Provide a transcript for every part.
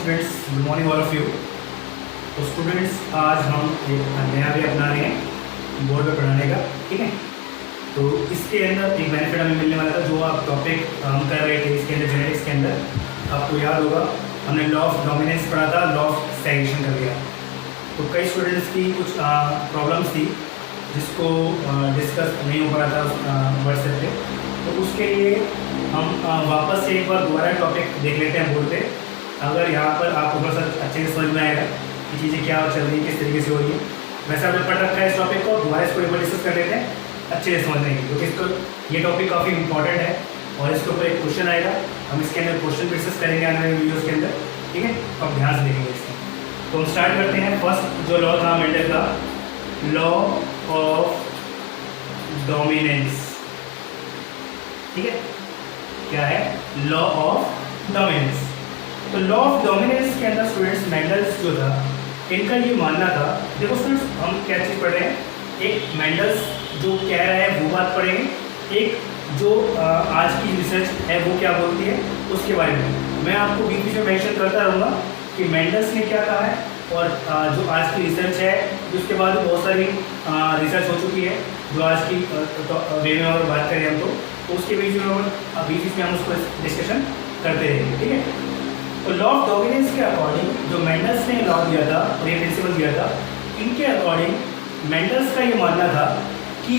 Students, good morning all of you. तो students, आज हम एक नया वे अपना रहे हैं बोर्ड पे पढ़ाने का, ठीक है। तो इसके अंदर एक बेनिफिट हमें मिलने वाला था, जो आप टॉपिक हम कर रहे थे इसके अंदर जेनेटिक्स के अंदर। आपको याद होगा हमने लॉ ऑफ डोमिनेंस पढ़ा था, लॉ ऑफ सेग्रेगेशन कर लिया। तो कई स्टूडेंट्स की कुछ प्रॉब्लम्स थी जिसको डिस्कस नहीं हो पा रहा था व्हाट्सएप पे। तो उसके लिए हम वापस से एक बार दोबारा टॉपिक देख लेते हैं बोर्ड पे। अगर यहाँ पर आपको थोड़ा सा अच्छे से समझ में आएगा कि चीज़ें क्या चल रही है, किस तरीके से हो रही है। वैसे आपने पढ़ रखा है इस टॉपिक को, दोबारा इसको एक बार डिस्कस कर लेते हैं अच्छे से समझने की, क्योंकि इसको ये टॉपिक काफ़ी इंपॉर्टेंट है और इसके ऊपर एक क्वेश्चन आएगा। हम इसके अंदर क्वेश्चन डिस्कस करेंगे आने वाले वीडियोज़ के अंदर, ठीक है। तो आप ध्यान से देखेंगे इसको। तो हम स्टार्ट करते हैं। फर्स्ट जो लॉ था मेंडल का, लॉ ऑफ डोमिनेंस, ठीक है। क्या है? Law of dominance. तो लॉ ऑफ डोमिनेंस के अंदर स्टूडेंट्स मेंडल्स जो था, इनका ये मानना था, देखो स्टूडेंट्स हम क्या चीज़ पढ़ रहे हैं, एक मेंडल्स जो कह रहा है वो बात पढ़ेंगे, एक जो आज की रिसर्च है वो क्या बोलती है उसके बारे में मैं आपको बीच बीच में मेंशन करता रहूँगा कि मेंडल्स ने क्या कहा है और जो आज की रिसर्च है, जिसके बाद बहुत सारी रिसर्च हो चुकी है जो आज की वे में अगर बात करें हम तो उसके बीच में हम उसको डिस्कशन करते रहेंगे, ठीक है। तो लॉ ऑफ डोमिनेंस के अकॉर्डिंग जो मेंडल्स ने लॉ दिया था और ये प्रिंसिपल दिया था, इनके अकॉर्डिंग मेंडल्स का ये मानना था कि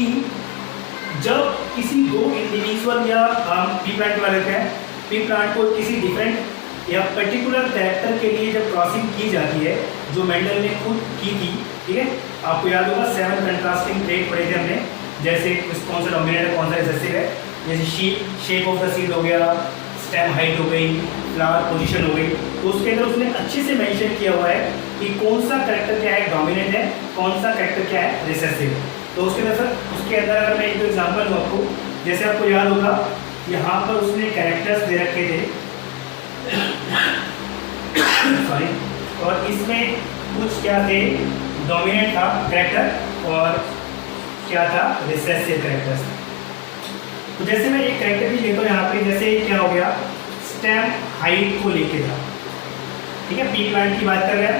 जब किसी दो इंडिविजुअल या पी प्लांट वाले थे, पी प्लांट को किसी डिफरेंट या पर्टिकुलर कैरेक्टर के लिए जब क्रॉसिंग की जाती है, जो मेंडल ने खुद की थी, ठीक है। आपको याद होगा 7 कंट्रास्टिंग ट्रेट पढ़े थे हमने, जैसे कौन सा डोमिनेंट है, कौन सा रिसेसिव है। जैसे शेप ऑफ द सीड हो गया, स्टेम हाइट हो गई, फ्लावर पोजीशन हो गई। तो उसके अंदर उसने अच्छे से मेंशन किया हुआ है कि कौन सा कैरेक्टर क्या है डोमिनेंट है, कौन सा कैरेक्टर क्या है रिसेसिव। तो उसके अंदर अगर मैं एक एग्जांपल दूँ आपको, जैसे आपको याद होगा यहाँ पर उसने कैरेक्टर्स दे रखे थे सॉरी, और इसमें कुछ क्या थे, डोमिनेंट था कैरेक्टर और क्या था, रिसेसिव कैरेक्टर्स। तो जैसे मैं एक कैरेक्टर भी लेता हूँ यहाँ पे, जैसे क्या हो गया, स्टेम हाइट को लेके था, ठीक है। पी प्लांट की बात कर रहे हैं।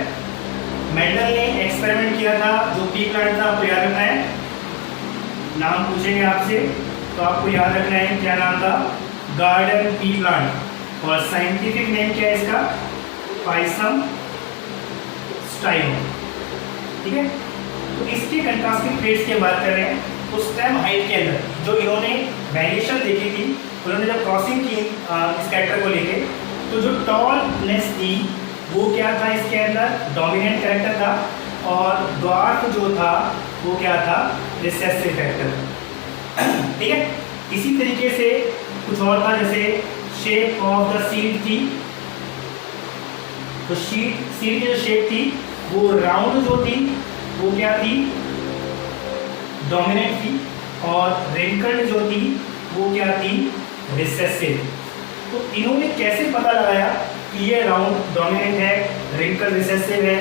मेंडल ने एक्सपेरिमेंट किया था, जो पी प्लांट था आपको याद रखना है, नाम पूछेंगे आपसे तो आपको याद रखना है क्या नाम था, गार्डन पी प्लांट, और साइंटिफिक नेम क्या है इसका, पाइसम स्टाइलो, ठीक है। तो इसके कंट्रास्टिंग ट्रेट्स की बात कर रहे हैं। तो स्टेम हाइट के अंदर जो इन्होंने वेरिएशन देखी थी, उन्होंने जब क्रॉसिंग की इस कैरेक्टर को लेके, तो जो टॉलनेस थी वो क्या था, इसके अंदर डोमिनेंट कैरेक्टर था, और ड्वार्फ जो था वो क्या था, रिसेसिव कैरेक्टर, ठीक है। इसी तरीके से कुछ और था, जैसे शेप ऑफ द सीड थी, तो सीड की जो शेप थी वो राउंड जो थी वो क्या थी, डोमिनेंट थी, और रिंकल्ड जो थी वो क्या थी, रिसेसिव। तो इन्होंने कैसे पता लगाया कि ये राउंड डोमिनेंट है, रिंकल रिसेसिव है,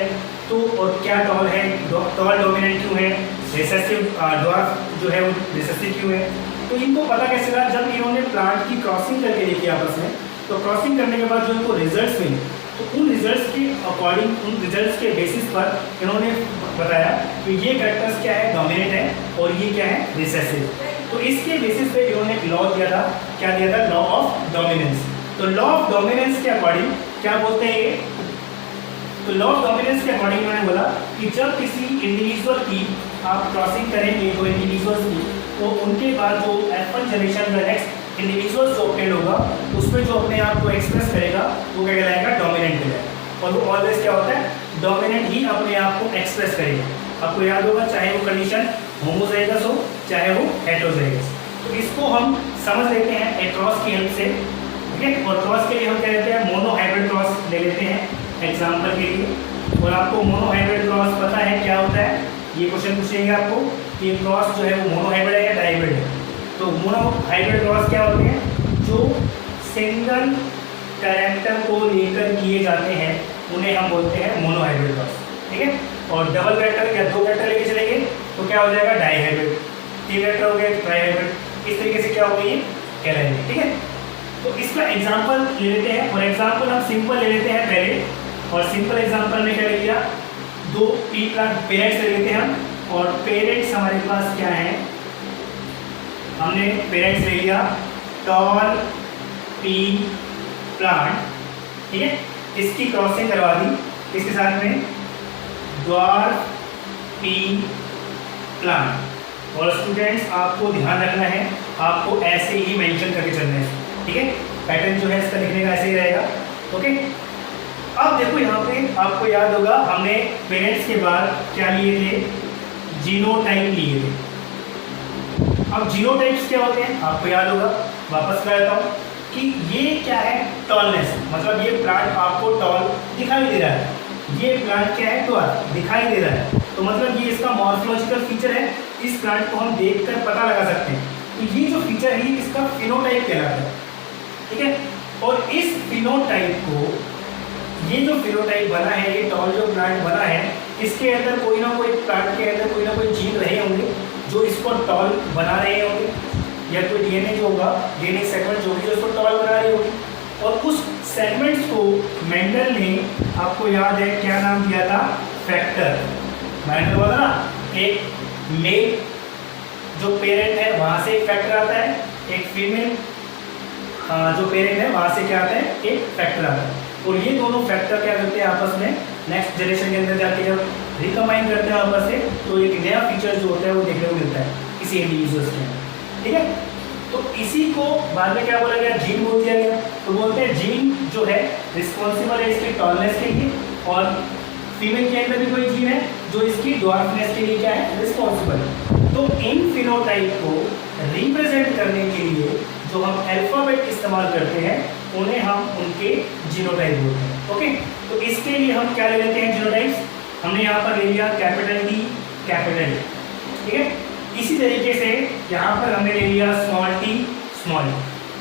तो और क्या टॉल है, टॉल डोमिनेंट क्यों है, रिसेसिव ड्वार्फ जो है वो रिसेसिव क्यों है। तो इनको पता कैसे लगा, जब इन्होंने प्लांट की क्रॉसिंग करके देखी आपस में, तो क्रॉसिंग करने के बाद जो इनको रिजल्ट्स मिले, तो उन रिजल्ट्स के अकॉर्डिंग, उन रिजल्ट्स के बेसिस पर इन्होंने बताया कि ये कैरेक्टर्स क्या है, डोमिनेंट है, और ये क्या है, रिसेसिव। तो इसके बेसिस पे इन्होंने लॉ दिया था, क्या दिया था, लॉ ऑफ डोमिनेंस। तो लॉ ऑफ डोमिनेंस के अकॉर्डिंग क्या बोलते हैं ये, तो लॉ ऑफ डोमिनेंस के अकॉर्डिंग मैंने बोला कि जब किसी इंडिविजुअल की आप क्रॉसिंग करेंगे दो इंडिविजुअल्स की, तो उनके बाद जो F1 जनरेशन का नेक्स्ट इंडिविजुअल जो ऑब्टेन होगा, उसमें जो अपने आप को एक्सप्रेस करेगा वो क्या कहलाएगा, डोमिनेंट कहलाएगा। और वो ऑलवेज क्या होता है, डोमिनेंट ही अपने आप को एक्सप्रेस करेगा। आपको याद होगा, चाहे वो कंडीशन होमोजाइगस हो चाहे वो हेटेरोजाइगस। तो इसको हम समझ लेते हैं एक क्रॉस की हेल्प से, ठीक है। और क्रॉस के लिए हम क्या लेते हैं, मोनो हाइब्रिड क्रॉस ले लेते हैं एग्जाम्पल के लिए। और आपको मोनो हाइब्रिड क्रॉस पता है क्या होता है, ये क्वेश्चन पूछेंगे आपको कि क्रॉस जो है वो मोनो हाइब्रिड है या डाइब्रिड है। तो मोनो हाइब्रिड क्रॉस क्या होते हैं, जो सिंगल कैरेक्टर को लेकर किए जाते हैं उन्हें हम बोलते हैं मोनो हाइब्रिड क्रॉस, ठीक है। और डबल कैरेक्टर या दो कैरेक्टर लेके चलेंगे तो क्या हो जाएगा, डाई हाइब्रिड। 3 कैरेक्टर हो गए, ट्राई हाइब्रिड। इस तरीके से क्या हो गई, कहलाएंगे, ठीक है। तो इसका एग्जाम्पल ले लेते हैं, और एग्जाम्पल हम सिंपल ले लेते हैं पहले और सिंपल एग्जांपल में क्या ले लिया, दो पी प्लांट पेरेंट्स ले लेते हैं हम, और पेरेंट्स हमारे पास क्या है, हमने पेरेंट्स ले लिया टॉल पी प्लांट, ठीक है, इसकी क्रॉसिंग करवा दी इसके साथ में ड्वार्फ पी प्लांट। और स्टूडेंट्स आपको ध्यान रखना है, आपको ऐसे ही मेंशन करके चलना है, ठीक है, पैटर्न जो है इसका लिखने का ऐसे ही रहेगा। ओके, अब देखो यहाँ पे आपको याद होगा हमने पेरेंट्स के बाद क्या लिए थे, जीनोटाइप लिए थे। अब जीनोटाइप्स क्या होते हैं आपको याद होगा, वापस कर देता हूँ कि ये क्या है, टॉलनेस, मतलब ये प्लांट आपको टॉल दिखाई दे रहा है, ये प्लांट क्या है, टॉल दिखाई दे रहा है, तो मतलब ये इसका मॉर्फोलॉजिकल फीचर है, इस प्लांट को हम देखकर पता लगा सकते हैं। तो ये जो फीचर है इसका फिनोटाइप कहलाता है, ठीक है। और इस फिनोटाइप को, ये जो फिनोटाइप बना है, ये टॉल जो प्लांट बना है, इसके अंदर कोई ना कोई प्लांट के अंदर कोई ना कोई जीन रहे होंगे जो इसको टॉल बना रहे होंगे, या कोई डीएनए जो होगा, डीएनए सेगमेंट जो होगी जो इसको टॉल बना रही होगी। और उस सेगमेंट्स को मेंडल ने, आपको याद है क्या नाम दिया था, फैक्टर। मैंने बोला ना, एक मेल जो पेरेंट है वहाँ से एक फैक्टर आता है, एक फीमेल जो पेरेंट है वहाँ से क्या आता है, एक फैक्टर आता है। और ये दोनों फैक्टर क्या करते हैं आपस में, नेक्स्ट जनरेशन के अंदर जाके जब रिकम्बाइन करते हैं आपस से, तो एक नया फीचर जो होता है वो देखने को मिलता है किसी इंडिविजुअल्स के अंदर, ठीक है। तो इसी को बाद में क्या बोला गया, जीन बोल दिया गया। तो बोलते हैं जीन जो है रिस्पॉन्सिबल है इसके टॉलनेस के लिए, और फीमेल के अंदर भी कोई जीन है जो इसकी ड्वार्फनेस के लिए क्या है, रिस्पॉन्सिबल है। तो इन फिनोटाइप को रिप्रेजेंट करने के लिए जो हम अल्फाबेट इस्तेमाल करते हैं उन्हें हम उनके जीनोटाइप बोलते हैं। ओके, तो इसके लिए हम क्या ले लेते हैं, जीनोटाइप्स हमने यहाँ पर ले लिया कैपिटल डी, कैपिटल, ठीक है। इसी तरीके से यहाँ पर हमने ले लिया स्मॉल टी, स्मॉल।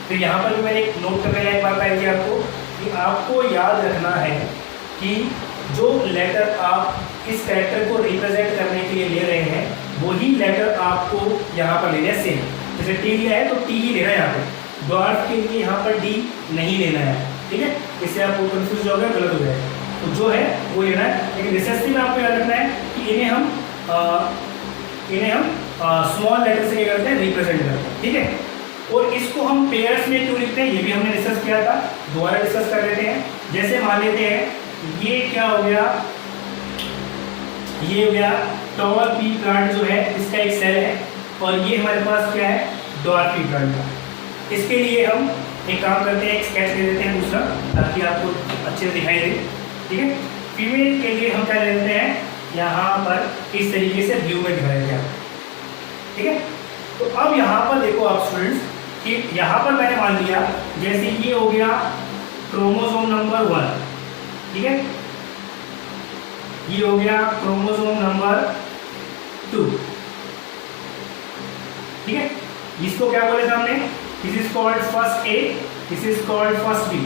फिर यहाँ पर भी मैंने एक नोट करने लायक बात आई थी आपको, कि आपको याद रखना है कि जो लेटर आप इस कैरेक्टर को रिप्रेजेंट करने के लिए ले रहे हैं, वही लेटर आपको यहाँ पर लेना है सेम। जैसे टी लिया है तो टी ही लेना है यहाँ पे, ड्वार्फ के लिए यहाँ पर डी नहीं लेना है, ठीक है। इससे आपको कंफ्यूज हो गया, गलत हो जाएगा। तो जो है वो लेना है, लेकिन रिसेसिव में आपको याद रखना है कि इन्हें हम स्मॉल लेटर से क्या करते हैं, रिप्रेजेंट करते हैं, ठीक है। और इसको हम पेयर्स में क्यों लिखते हैं, ये भी हमने डिस्कस किया था, दोबारा डिस्कस कर लेते हैं। जैसे मान लेते हैं ये क्या हो गया, ये हो गया टॉल पी प्लांट जो है, इसका एक सेल है, और ये हमारे पास क्या है, ड्वार्फ पी प्लांट का। इसके लिए हम एक काम करते हैं, एक स्केच ले लेते हैं दूसरा, ताकि आपको अच्छे से दिखाई दे, ठीक है। फीमेल के लिए हम क्या ले लेते हैं, यहाँ पर इस तरीके से व्यू में दिखाया गया, ठीक है। तो अब यहाँ पर देखो आप स्टूडेंट्स कि यहाँ पर मैंने मान लिया, जैसे ये हो गया क्रोमोसोम नंबर 1, ठीक है, ये हो गया क्रोमोसोम नंबर 2, ठीक है। इसको क्या बोले थे हमने, this is called first A, this is called first B,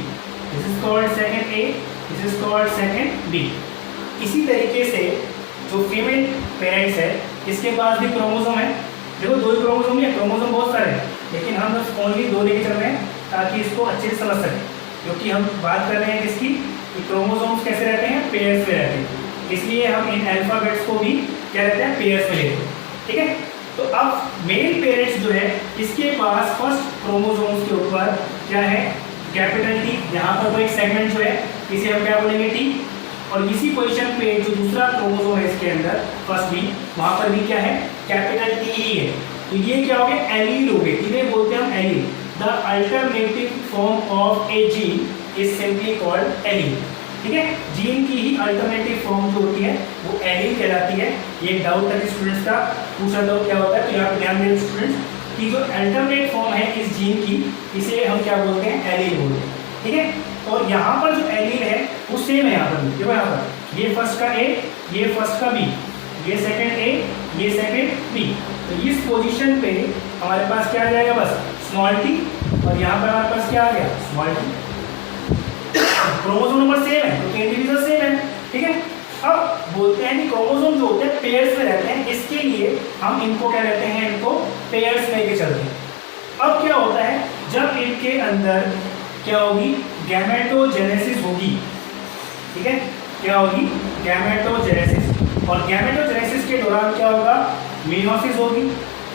this is called second A, this is called second B. इसी तरीके से जो फीमेल पेरेंट्स है, इसके पास भी क्रोमोसोम है। देखो दो ही क्रोमोसोम है, क्रोमोसोम बहुत सारे हैं, लेकिन हम बस ओनली दो लेके चल रहे हैं ताकि इसको अच्छे से समझ सकें, क्योंकि हम बात कर रहे हैं किसकी, क्रोमोसोम्स कैसे रहते हैं, पेयर्स में रहते हैं, इसलिए हम इन अल्फाबेट्स को भी क्या रहते हैं, पेयर्स में लेते हैं, ठीक है। तो अब मेल पेरेंट्स जो है, इसके पास फर्स्ट क्रोमोसोम्स के ऊपर क्या है, कैपिटल टी, यहाँ पर कोई एक सेगमेंट जो है इसे हम क्या बोलेंगे, टी। और इसी पोजीशन पे जो दूसरा क्रोमोसोम है इसके अंदर फर्स्ट बी, वहाँ पर भी क्या है, कैपिटल टी ही है। तो ये क्या हो गया, एलील हो गए, इन्हें बोलते हैं हम allele. The alternative form of A gene is simply called allele, ठीक है। जीन की ही अल्टरनेटिव फॉर्म जो होती है वो एलील कहलाती है। ये डाउट था स्टूडेंट्स का, पूछा डाउट क्या होता है, तो यहाँ पर ध्यान दें स्टूडेंट्स कि जो अल्टरनेट फॉर्म है इस जीन की, इसे हम क्या बोलते हैं, एलील बोलते हैं, ठीक है। और यहाँ पर जो एलील है वो सेम है, यहाँ पर देखो, यहाँ पर ये फर्स्ट का ए, ये फर्स्ट का बी, ये सेकंड ए, ये सेकंड बी। तो इस पोजीशन पे हमारे पास क्या आ जाएगा, बस स्मॉल टी, और यहाँ पर हमारे पास क्या आ गया, small T. Chromosome number same है तो इंडिविजुअल सेम है, ठीक है। अब बोलते हैं कि क्रोमोसोम जो होते हैं पेयर्स में रहते हैं, इसके लिए हम इनको क्या कहते हैं, इनको पेयर्स लेके चलते हैं। अब क्या होता है, जब इनके अंदर क्या होगी, गैमेटोजेनेसिस होगी, ठीक है, क्या होगी गैमेटोजेनेसिस। और गैमेटोजेनेसिस के दौरान क्या होगा, मेयोसिस होगी।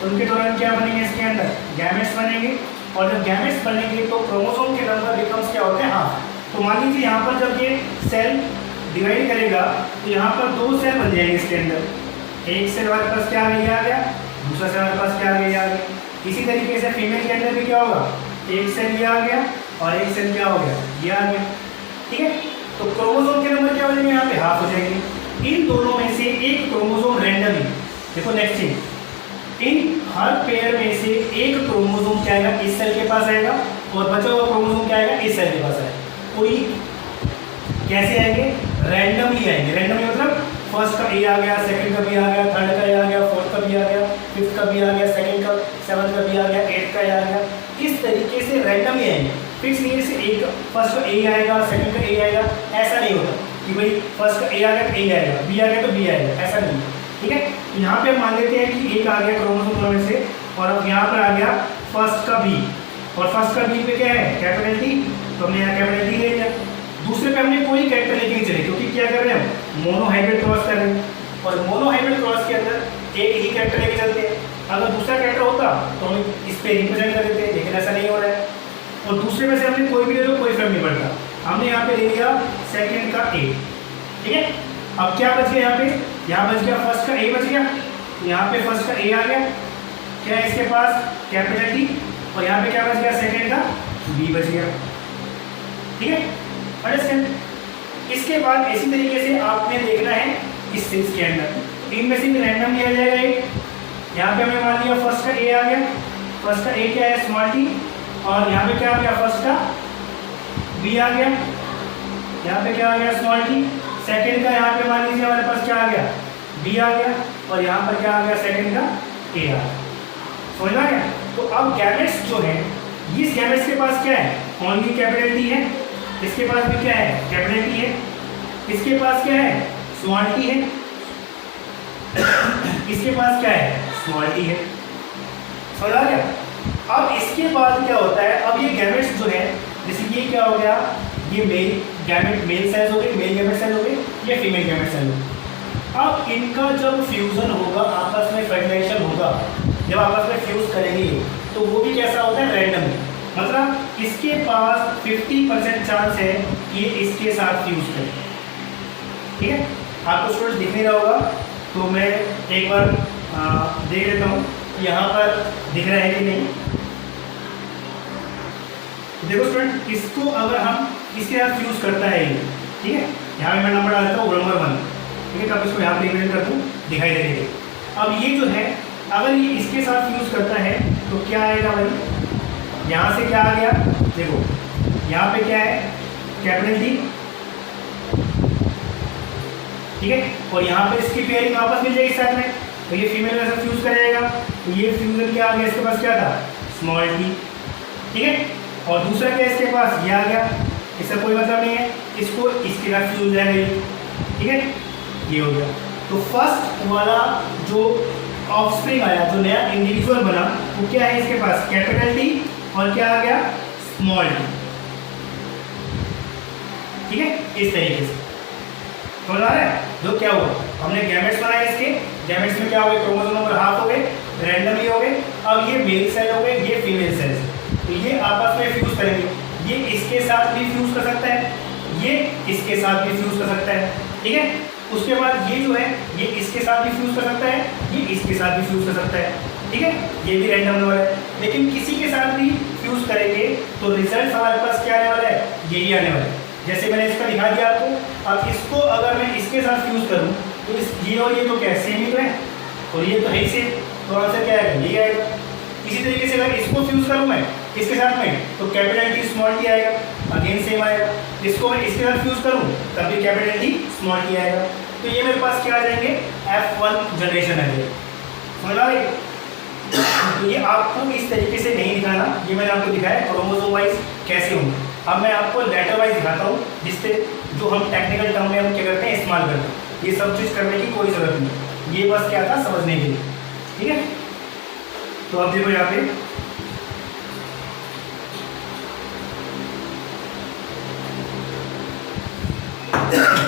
उनके दौरान क्या बनेंगे, इसके अंदर गैमेट्स बनेंगे। और जब गैमेट्स बनेंगे तो क्रोमोसोम के नंबर बिकम्स क्या होते हैं, हाफ। तो मान लीजिए यहाँ पर जब ये सेल डिवाइड करेगा तो यहाँ पर 2 सेल बन जाएंगे इसके अंदर। एक सेल हमारे पास क्या आ गया, दूसरा सेल हमारे पास क्या आ गया। इसी तरीके से फीमेल के अंदर भी क्या होगा, एक सेल ये आ गया और एक सेल क्या हो गया, ये आ गया। ठीक है, तो क्रोमोसोम के नंबर क्या हो जाएंगे, यहाँ पे हाफ हो जाएंगे। इन दोनों में से एक क्रोमोसोम रैंडमली, देखो नेक्स्ट चीज, इन हर पेयर में से एक क्रोमोसोम क्या आएगा, इस सेल के पास आएगा, और बचा हुआ क्रोमोसोम क्या आएगा, इस सेल के पास आएगा। कोई कैसे आएंगे, रैंडमली आएंगे। रैंडमली मतलब फर्स्ट का ए आ गया, सेकंड का बी आ गया, थर्ड का ए आ गया, फोर्थ का बी आ गया, फिफ्थ का बी आ गया, सेकंड का, सेवंथ का बी आ गया, एट्थ का ए आ गया। इस तरीके से रैंडमली आएंगे, फिक्स नहीं है जैसे एक फर्स्ट का ए आएगा, सेकंड का ए आएगा, ऐसा नहीं होता कि भाई फर्स्ट का ए आ गया तो ए आएगा, बी आ गया तो बी आएगा, ऐसा नहीं है। ठीक है, यहाँ पे हम मान लेते हैं कि एक आ गया क्रोमोसोम दोनों में से, और अब यहाँ पर आ गया फर्स्ट का बी, और फर्स्ट का बी पे क्या है, कैपिटल टी, तो हमने यहाँ कैपिटल टी ले लिया। दूसरे पे हमने कोई कैरेक्टर लेके नहीं चले, क्योंकि क्या कर रहे हैं हम, मोनोहाइब्रिड क्रॉस कर रहे हैं, और मोनोहाइब्रिड क्रॉस के अंदर एक ही कैरेक्टर लेके चलते हैं। अगर दूसरा कैरेक्टर होता तो हम इस पे रिप्रेजेंट कर देते, लेकिन ऐसा नहीं हो रहा है। और दूसरे में से हमने कोई भी ले लो, कोई फर्क नहीं पड़ता। हमने यहाँ पे ले लिया सेकंड का ए, ठीक है। अब क्या बच गया, यहाँ बच गया फर्स्ट का ए बच गया, यहाँ पे फर्स्ट का ए आ गया, क्या है इसके पास, कैपिटल टी, और यहाँ पे क्या बच गया, सेकंड का बी बच गया। ठीक है, अंडरस्टैंड। इसके बाद इसी तरीके से आपने देखना है इस सेल्स के अंदर, इनमें से रैंडम लिया जाएगा एक। यहाँ पे हमें मान लिया फर्स्ट का ए आ गया, फर्स्ट का ए क्या है, स्मॉल टी, और यहाँ पे क्या आ गया, फर्स्ट का बी आ गया, यहाँ पे क्या आ गया, स्मॉल टी। सेकंड का यहाँ पे मान लीजिए हमारे पास क्या आ गया, बी आ गया, और यहाँ पर क्या आ गया, सेकंड का ए आ गया। समझ आ गया। तो अब गैमेट्स जो है, इस गैमेट्स के पास क्या है, ओनली कैपिटल टी है, इसके पास भी क्या है, कैपिटल टी है, इसके पास क्या है, स्मॉल टी है, इसके पास क्या है, स्मॉल टी है। समझ आ गया। अब इसके बाद क्या होता है, अब ये गैमेट्स जो है, जैसे ये क्या हो गया, ये मेल गैमेट, मेल सेल हो गए, मेल गैमेट सेल हो गए, ये फीमेल गैमेट सेल हो गए। अब इनका जब फ्यूजन होगा, आपस में फर्टिलाइजेशन होगा, जब आपस में फ्यूज करेंगे तो वो भी कैसा होता है, रैंडम। मतलब इसके पास 50% चांस है कि ये इसके साथ फ्यूज करे। ठीक है, आपको स्टूडेंट दिख नहीं रहा होगा, तो मैं एक बार देख लेता हूँ यहाँ पर दिख रहा है कि नहीं। देखो स्टूडेंट, इसको अगर हम इसके साथ फ्यूज करता है ये, ठीक है, यहाँ पे मैं नंबर डाल देता हूँ नंबर 1, ठीक है, तब इसको यहाँ पे रिप्रेजेंट कर दूँ, दिखाई देंगे। अब ये जो है, अगर ये इसके साथ फ्यूज करता है तो क्या आएगा भाई, यहाँ से क्या आ गया, देखो यहाँ पे क्या है, कैपिटल टी, ठीक है, और यहाँ पे इसकी पेयरिंग वापस मिल जाएगी साथ में, तो ये फीमेल के साथ फ्यूज करेगा, तो ये फ्यूजन क्या आ गया, इसके पास क्या था, स्मॉल टी। ठीक है, और दूसरा क्या इसके पास, ये आ गया, इसका कोई मतलब नहीं है, इसको इसके साथ फ्यूज जाएगा, ठीक है, ये हो गया। तो फर्स्ट वाला जो ऑफस्प्रिंग आया, जो नया इंडिविजुअल बना, वो क्या है, इसके पास कैपिटल टी और क्या आ गया, स्मॉल टी। ठीक है, इस तरीके से समझ आ रहा है। जो क्या हुआ, हमने गैमेट्स बनाए, इसके गैमेट्स में क्या हो गए, क्रोमोसोम नंबर हाफ हो गए, रैंडमली हो गए। अब ये मेल सेल हो गए, ये फीमेल सेल्स, तो ये आपस में फ्यूज करेंगे, ये इसके साथ भी फ्यूज कर सकता है, ये इसके साथ भी फ्यूज कर सकता है। ठीक है, उसके बाद ये जो है, ये इसके साथ भी फ्यूज कर सकता है, ये इसके साथ भी फ्यूज कर सकता है। ठीक है, ये भी रैंडम नंबर है, लेकिन किसी के साथ भी फ्यूज करेंगे तो रिजल्ट हमारे पास क्या आने वाला है, यही आने वाला है। जैसे मैंने इसका दिखा दिया आपको। अब इसको अगर मैं इसके साथ फ्यूज करूँ तो इस ये और ये तो क्या सेम ही तो है, और ये तो है ही सेम, तो आंसर क्या आएगा, यही आएगा। इसी तरीके से अगर इसको फ्यूज करूँ मैं इसके साथ में, तो कैपिटल टी स्मॉल टी आएगा, अगेन सेम आएगा। इसको मैं इसके साथ फ्यूज करूँ तब भी कैपिटल टी स्मॉल टी आएगा। तो ये मेरे पास क्या आ जाएंगे, F1 जनरेशन आएंगे। समझ आ रही। तो ये आपको इस तरीके से नहीं दिखाना, ये मैंने आपको दिखाया क्रोमोसोम वाइज कैसे होंगे। अब मैं आपको लेटर वाइज दिखाता हूँ, जिससे जो हम टेक्निकल टर्म में हम क्या करते हैं, इस्तेमाल करते हैं। ये सब चीज़ करने की कोई ज़रूरत नहीं, ये बस क्या था, समझने के लिए। ठीक है, तो अब देखो यहाँ पे था